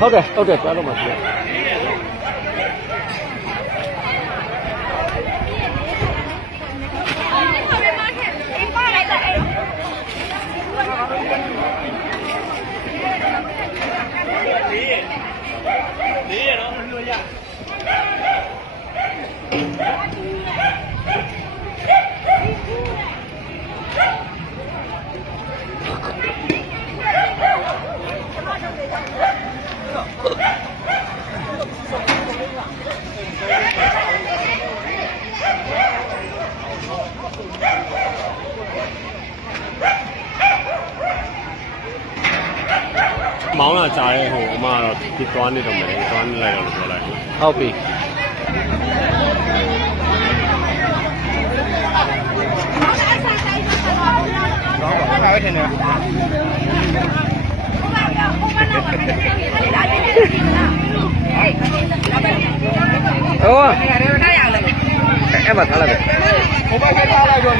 ဟုတ်တယ်ကြားတော့မှရှိတယ်မောင်းလာကြားရဲ့ဟိုအမတော့ဒီသွားနေတော့မယ်သွားနေလိုက်တော့ပြောလိုက်ဟုတ်ပြီဘာပဲထင်တယ်ဟုတ်အဲ့မှာထားလိုက်တယ်ဟိုဘက်ကထားလိုက်တော့